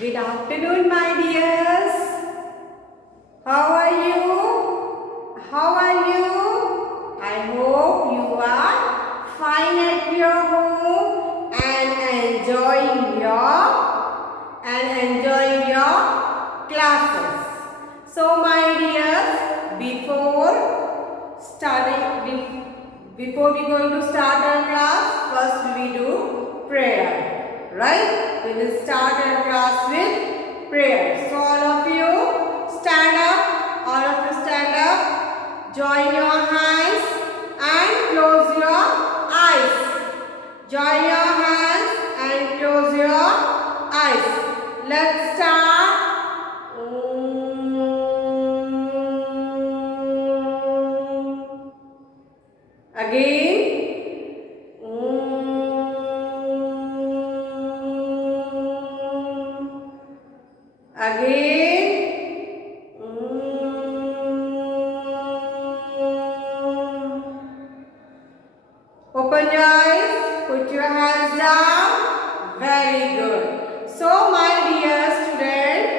Good afternoon, my dears. How are you? How are you? I hope you are fine at your home and enjoying your classes. So, my dears, before we going to start our class, first we do prayer. Right? We will start our class with prayer. So all of you stand up. All of you stand up. Join your hands and close your eyes. Join your hands and close your eyes. Let's start. Again. Again. Open your eyes. Put your hands down. Very good. So, my dear students,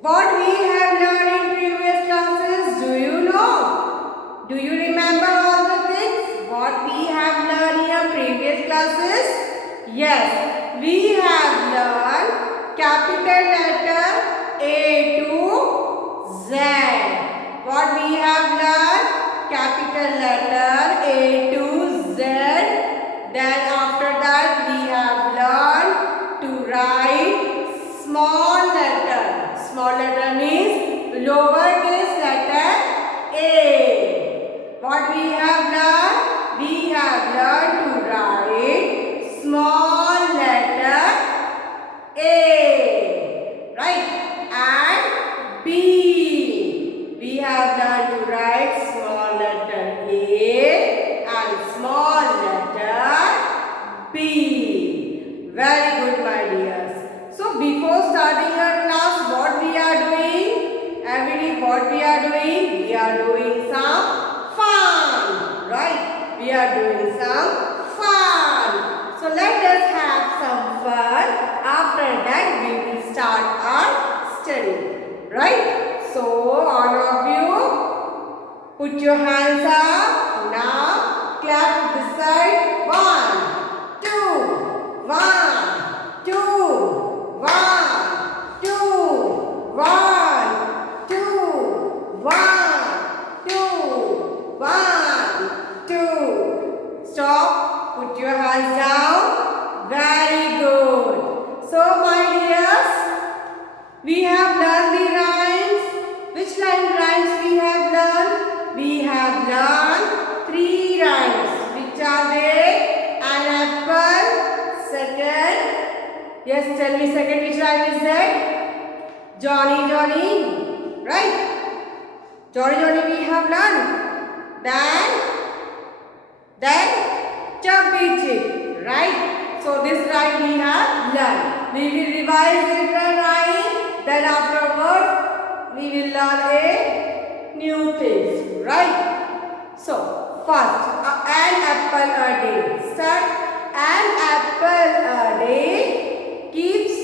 what we have learned in previous classes, do you know? Do you remember all the things? What we have learned in our previous classes? Yes, we have learned capital letter A to Z. What we have learned? Capital letter A to Z. Then after that we have learned to write small letter. Small letter means lowercase letter A. What we have learned? We have learned to write small letter A, right? And B. We have learned to write small letter A and small letter B. Very good, my dears. So before starting our class, what we are doing? Everybody, what we are doing? We are doing some fun, right? We are doing some fun. So let us have some fun. After that, we will start our study, right? So all of you, put your hands up. Now clap this side. 1, 2, 1, 2, 1, 2, 1, 2, 1, 2, 1, 2. Stop. Put your hands down. Very good. So, my dears, we have learned the rhymes. Which rhymes we have learned? We have learned 3 rhymes. Which are they? An apple. Second. Yes, tell me second. Which rhyme is that? Johnny, Johnny. Right? Johnny, Johnny we have learned. Then Chubby Chick. Right? So this rhyme we have learned. We will revise this rhyme. Then afterwards we will learn a new things. Right? So first, an apple a day. Start. An apple a day keeps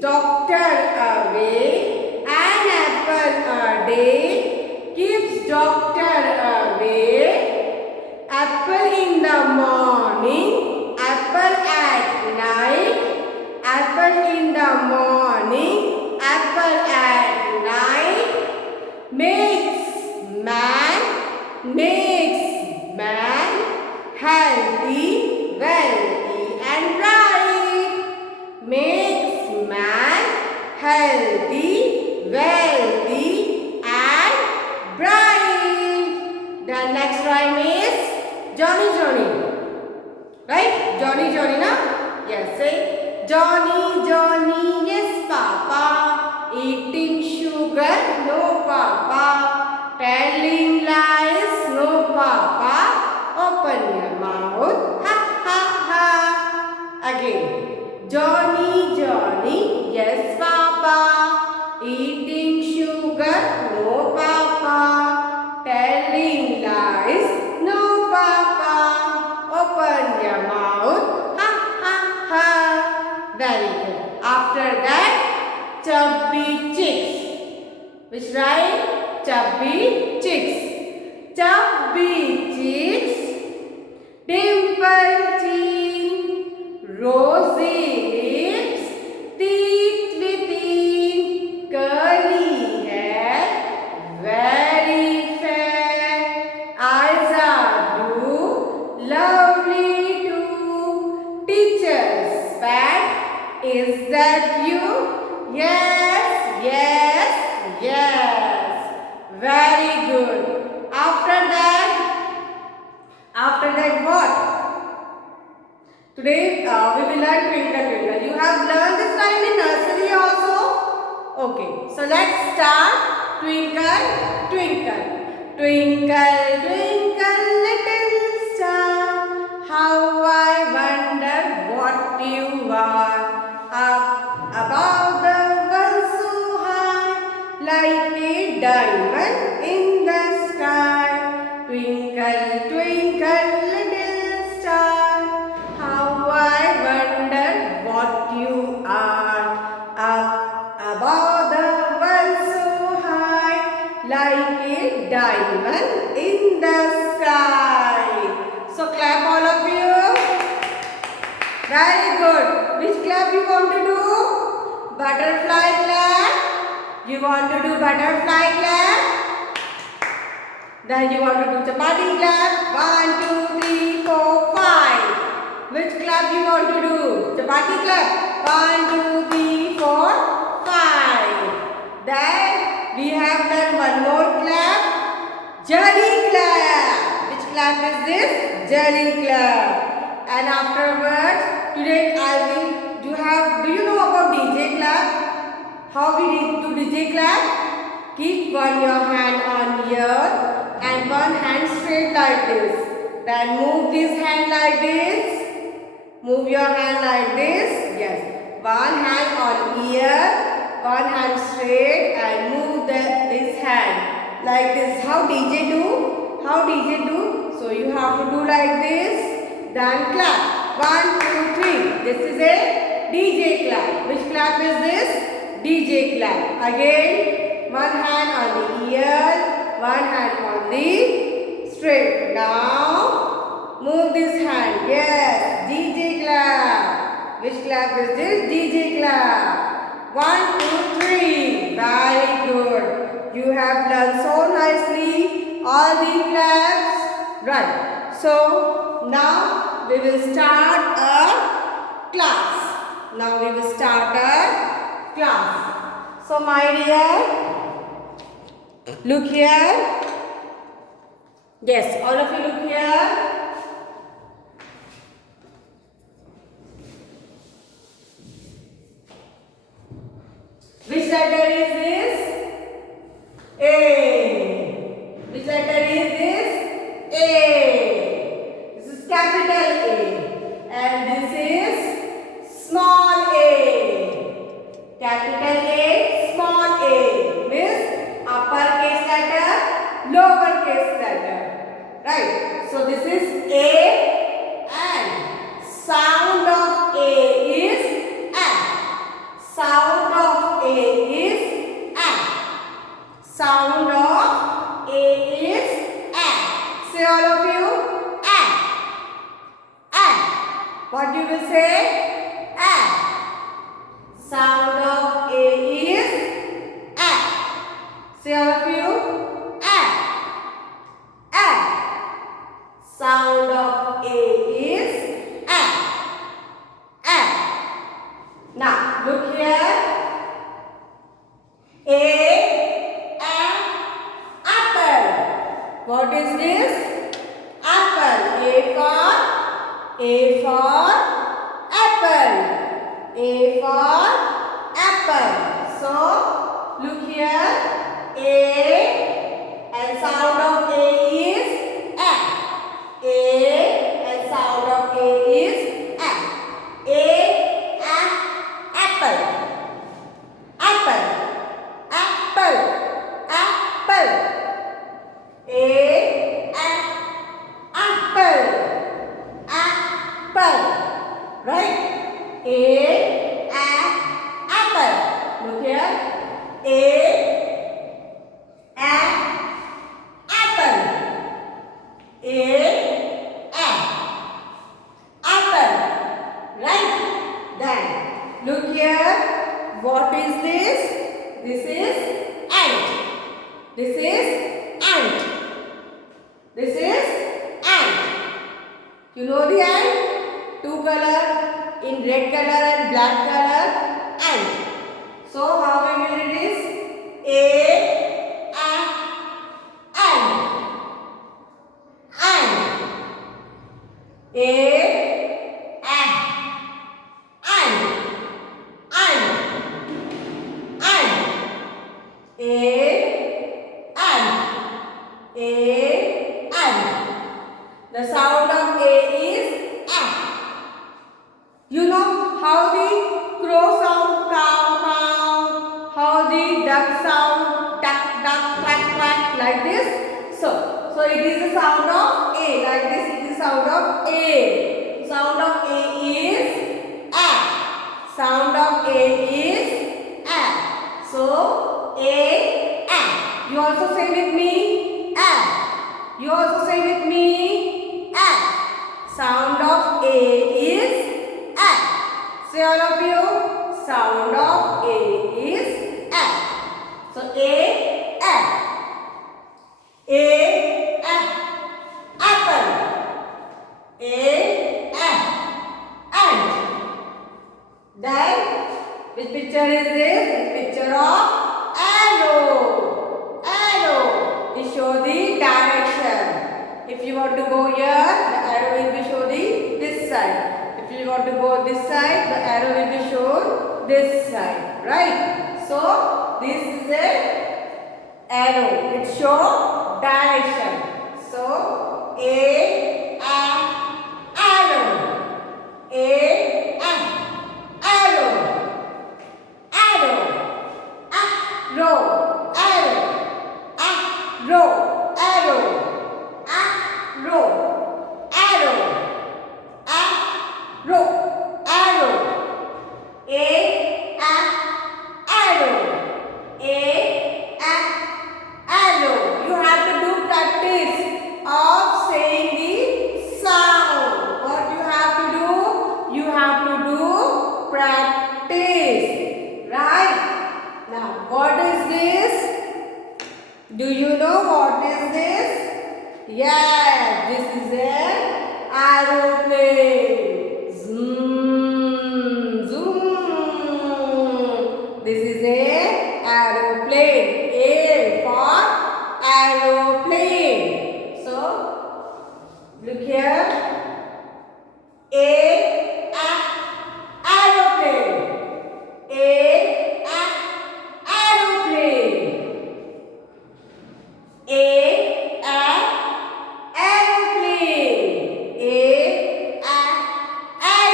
doctor away. An apple a day keeps doctor away. Apple in the morning, apple at night. Apple in the morning, apple at night. Makes man healthy, wealthy and bright. Makes man healthy, wealthy and bright. The next rhyme is Johnny, Johnny. Right? Johnny, Johnny, na? Yes, say Johnny, Johnny, yes, Papa. Eating sugar, no, Papa. Telling lies, no, Papa. Open your mouth, ha, ha, ha. Again, Johnny, Johnny, yes, Papa. Eating sugar, no, Papa. Telling lies, no, Papa. Open your mouth, ha, ha, ha. Very good. After that, chubby chicks. Which rhyme? Chubby chicks. Chubby chicks. Dimple chin, rosy lips, teeth within, curly hair, very fair, eyes are blue, lovely too. Teacher's pet, is that you? Yes, yes, yes. Very good. After that what? Today we will learn twinkle twinkle. You have learned this rhyme in nursery also? Okay. So let's start. Twinkle twinkle. Twinkle twinkle little star, how I wonder what you are. Up above the world so high, like a diamond in the sky. Twinkle, twinkle, little star, how I wonder what you are. Up above the world so high, like a diamond in the sky. So clap all of you. Very good. Which clap you want to do? Butterfly clap. You want to do butterfly clap? Then you want to do chapati clap. 1, 2, 3, 4, 5. Which clap you want to do? Chapati clap. 1, 2, 3, 4, 5. Then we have done one more clap. Jelly clap. Which clap is this? Jelly clap. And afterwards, today do you know about DJ clap? How we do DJ clap? Keep your hand on here and one hand straight like this. Then move this hand like this. Move your hand like this. Yes. One hand on ear, one hand straight and move this hand like this. How DJ do? How DJ do? So you have to do like this. Then clap. 1, 2, 3. This is a DJ clap. Which clap is this? DJ clap. Again, one hand on the ear, one hand on the straight. Now, move this hand. Yes, DJ clap. Which clap is this? DJ clap. 1, 2, 3. Very good. You have done so nicely all the claps. Right. So, now we will start a class. Now we will start a class. So my dear, look here. Yes, all of you look here. Which letter is this? A. Which letter is this? A. This is capital A. And this is small a. Capital A, small a. Means uppercase letter, lowercase letter. Right. So this is A and sound of A is A. Sound of A is A. Sound of A is A. Say all of you. A. A. What you will say? A. Sound of A is A. Say all of you. A. A. Sound of A is A. A. Now look here. A. Apple. What is this? Apple. A for apple. A for apple. So look here. A and sound of A is A. A and sound of A is A. A apple. Apple. Apple. Apple. A apple. Apple. Right? A apple. Look here. apple. Apple. Right? Then look here. What is this? This is ant. This is ant. This is ant. You know the ant? Two color, in red color and black color. Ant. So how we will read this? ant. Ant. The sound of A is A. You know how the crow sound cow cow, how the duck sound duck duck quack quack like this. So it is the sound of A like this. It is the sound of A. Sound of A is A. Sound of A is A. So A. You also say with me A. You also say with me A. Sound of A is A. Say all of you. Sound of A is A. So A. Apple. Ant. Then which picture is this? Picture of arrow. It show the direction. If you want to go here, the arrow will be shown this side. If you want to go this side, the arrow will be shown this side. Right? So this is a arrow. It show direction. So arrow. Arrow. You have to do practice of saying the sound. What you have to do? You have to do practice. Right? Now, what is this? Do you know what is this? Yes, this is an aeroplane. Zoom, zoom. This is an aeroplane. A for aeroplane. So, look here. Aeroplane. Aeroplane.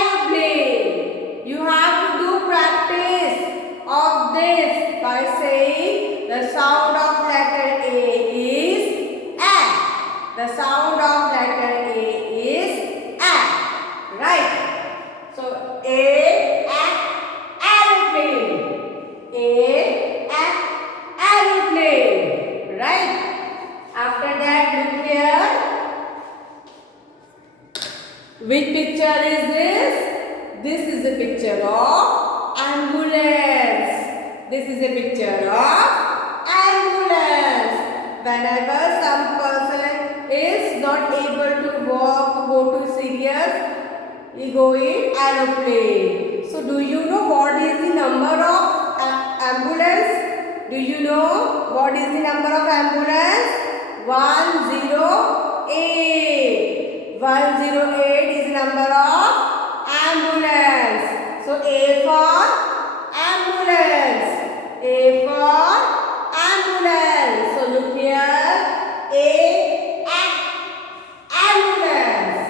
Aeroplane. You have to do practice of this by saying the sound of letter A is A. The sound of letter A is A. Right? So aeroplane. Aeroplane. Right? After that, look here. Which picture is this? This is a picture of ambulance. This is a picture of ambulance. Whenever some person is not able to walk, go to serious, he go in aeroplane. So do you know what is the number of ambulance? Do you know what is the number of ambulance? 108. 108 is the number of ambulance. So A for ambulance. A for ambulance. So look here. Ambulance.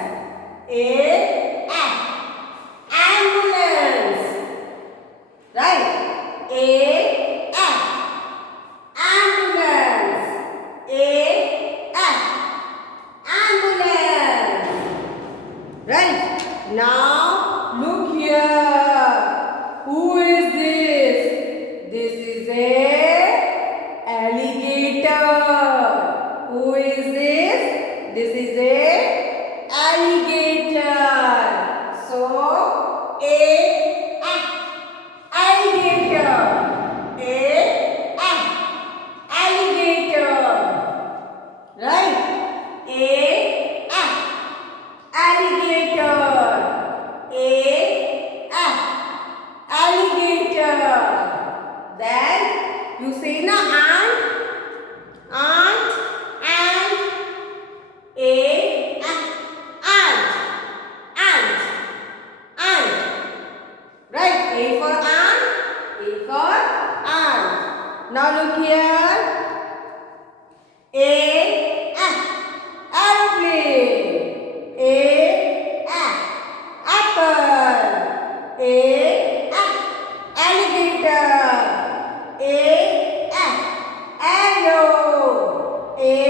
Ambulance. Right? Ambulance. Ambulance. Right? Now look here. Who is this? This is a alligator. Alligator. Right? Alligator. Alligator. Then you say na ant. Ant. Ant. Right? A for ant. A for ant. Now look here. Aeroplane. Apple. Alligator. Arrow. X.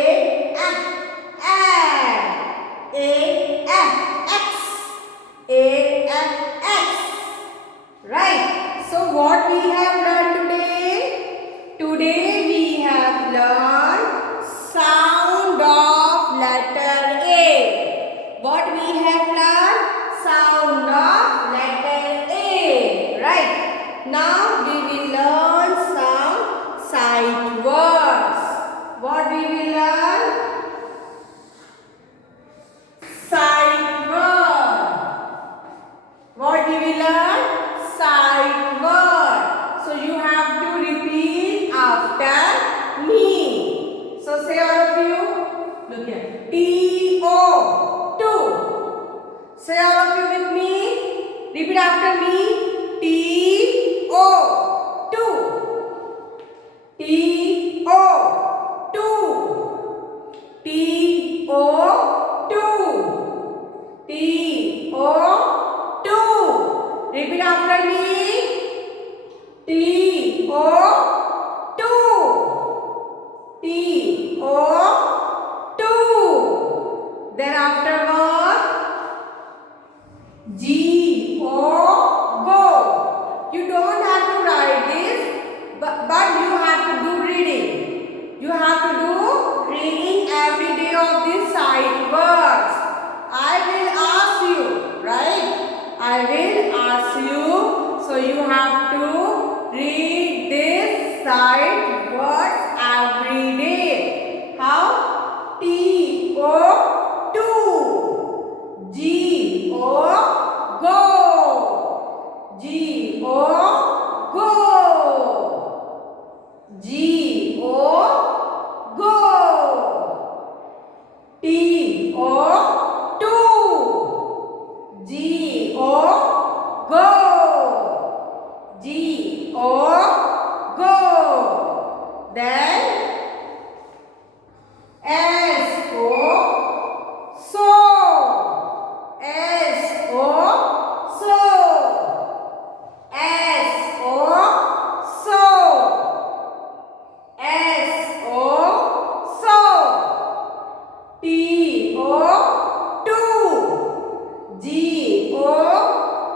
Right. So what we have learned today? Today we have learned sound of letter A. What we have learned? Sound of letter A. Right. Now we will learn some sight words. What we will learn? Sight word. What we will learn? Sight word. So you have to repeat after me. So say all of you. Look here. T-O. Two. Say all of you with me. Repeat after me. T-O. Two. T-O. Two. T-O. Two. T-O. Two. Repeat after me. T-O. Two. T-O. Two. Then afterward, G-O. Go. You don't have to write this, but you have to do reading. You have to do reading every day of these sight words. I will ask you, right? I will ask you, so you have to read this sight words every day. How? T-O. Two. G-O. Go. G-O. Go. G-O. Go. T-O. Two. G-O. Go. G-O. Go. Then S-O. So. S-O. So. S-O. So. S-O. So. T-O. Two. G-O.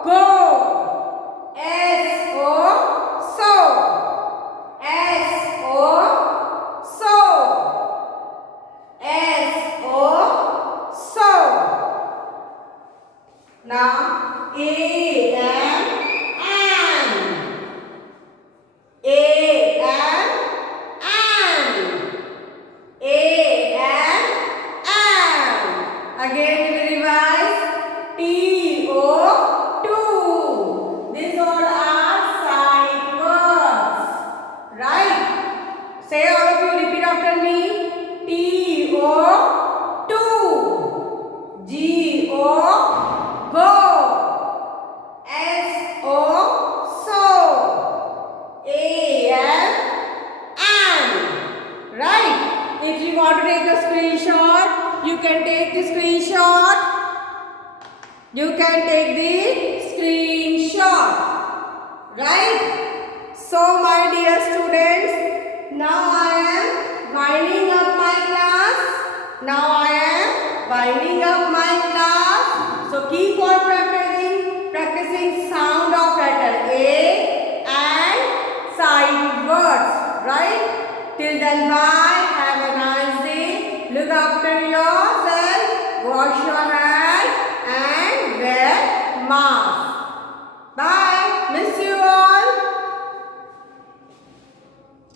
Go. S-O. So. S-O. So. S-O. So. Now, A-M. A-M. A-M. Again we will revise. T-O. Two. These all are sight words. Right? Say all of you, repeat after me. T-O. Two. G-O. Go. S-O. So. A-M. Right? If you want to take a screenshot, you can take the screenshot. You can take the screenshot. Right? So my dear students, now I am winding up my class. So keep on practicing sound of letter A and sight words. Right? Till then, bye. Have a nice day. Look after yourself. Wash your hands and wear mask. Bye.